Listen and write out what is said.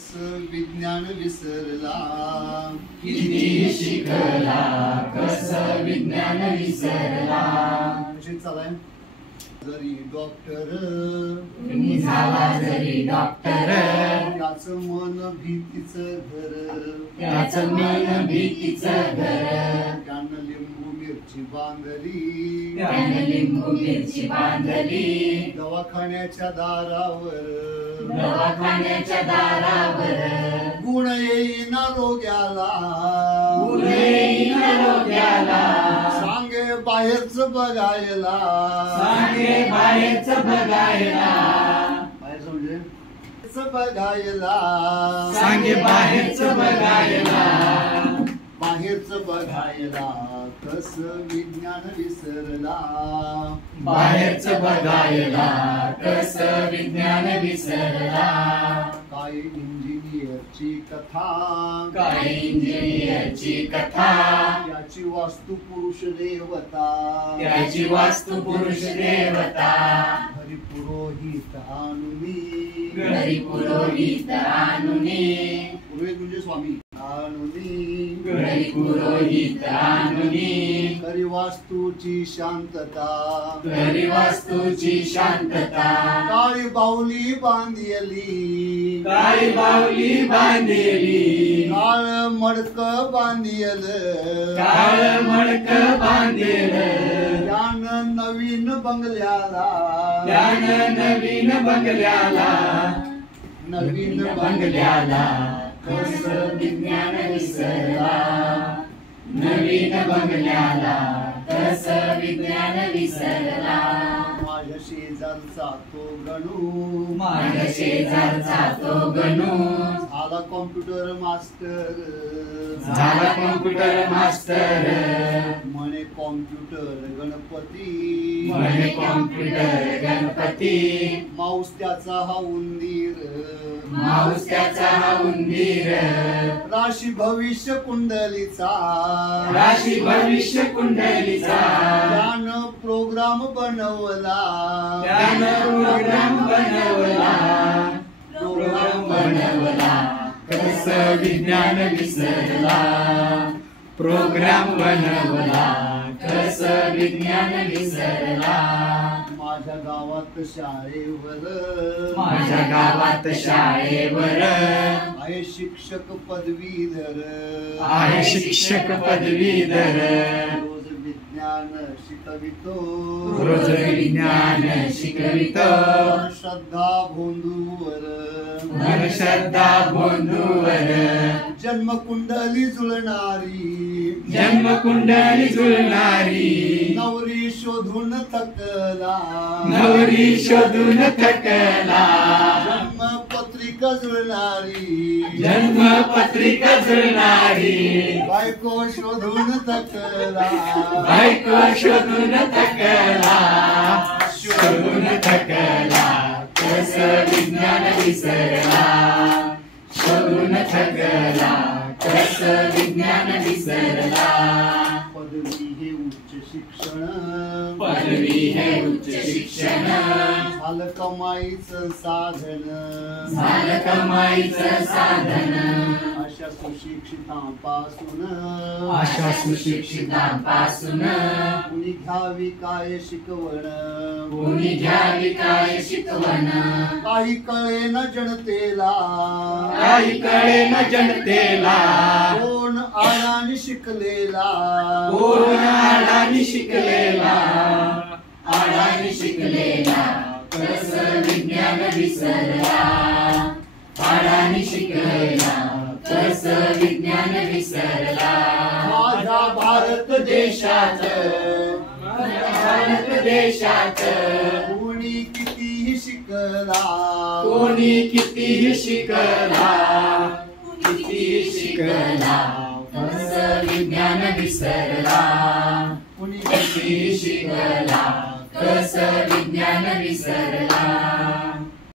कस विज्ञान विसरला, किती शिकला कस विज्ञान विसरला. कशी चालाय. जरी डॉक्टर तुम्ही झाला जरी डॉक्टर, त्याचं मन भीतीचं घर, त्याचं मन भीतीचं घर. त्यानं लिंबू मिरची बांधली, त्यानं लिंबू मिरची बांधली. दवाखान्याच्या दारावर, दवाखान्याच्या दारावर. गुण येईना रोग्याला, गुण येईना रोग्याला. सांगे बाहेरच बघायला, सांगे बाहेरचं बघायला. बाहेरचं म्हणजे बघायला, सांगे बाहेरचं बघायला. बाहेरचं बघायला कस विज्ञान विसरला, बाहेरचं बघायला कस विज्ञान विसरला. काय इंजिनियरची कथा, काय इंजिनियरची कथा. याची वास्तू पुरुष देवता, त्याची वास्तू पुरुष देवता. घरी पुरोहित आणुनी, घरी पुरोहित आणुनी. पुरोहित म्हणजे स्वामी आणुनी, घरी पुरोहित आणुनी. घरी वास्तूची शांतता, घरी वास्तूची शांतता. काळी बाहुली बांधियली, काळी बाहुली बांधलेली. काळ मडक बांधियल, काळ मडक बांधेल. त्यानं नवीन बंगल्याला, त्यानं नवीन बंगल्याला. नवीन बंगल्याला कस विज्ञान विसरला. नवीन बंगल्याला कस विज्ञान विसरला. माझ्या शेजारचा तो गणू, माझ्या शेजारचा तो गणू. झाला कॉम्प्युटर मास्टर, झाला कॉम्प्युटर मास्टर. म्हणे कॉम्प्युटर गणपती, म्हणे कॉम्प्युटर गणपती. माऊस त्याचा हा उंदीर, माऊस त्याचा हा उंदीर. राशी भविष्य कुंडलीचा, राशी भविष्य कुंडलीचा. त्यानं प्रोग्राम बनवला, त्यानं प्रोग्राम बनवला. प्रोग्राम बनवला कस विज्ञान विसरला. प्रोग्राम बनवला कस विज्ञान विसरला. माझ्या गावात शाळेवर, माझ्या गावात शाळेवर. आहे शिक्षक पदवीधर, आहे शिक्षक पदवीधर. रोज विज्ञान शिकवितो, रोज विज्ञान शिकवितो. श्रद्धा भोंदूवर, मन श्रद्धा भोंदूवर. जन्मकुंडली जुळणारी, जन्मकुंडली जुळणारी. नवरी शोधून थकला, नवरी शोधून थकला. जन्मपत्रिका जुळणारी, जन्मपत्रिका जुळणारी. बायको शोधून थकला, बायको शोधून थकला. शोधून थकला कस विज्ञान विसरला. शोधून थकला कस विज्ञान विसरला. पदवी हे उच्च शिक्षण, पदवी हे उच्च शिक्षण. झालं कमाईचं साधन, झालं कमाईचं साधन. अशा सुशिक्षितांपासून, अशा सुशिक्षितांपासून. कुणी घ्यावी काय शिकवण, कोणी घ्यावी काय शिकवण. काही कळेना जनतेला, काही कळेना जनतेला. कोण आळाने शिकलेला, कोण आडानी शिकलेला. आडानी शिकलेला कस विज्ञान विसरला. आडानी शिकलेला कस विज्ञान विसरला. माझ्या भारत देशात, भारत देशात. कोणी कितीही शिकला, कोणी कितीही शिकला. किती शिकला कस विज्ञान विसरला. कोणी किती शिकला कस विज्ञान विसरला.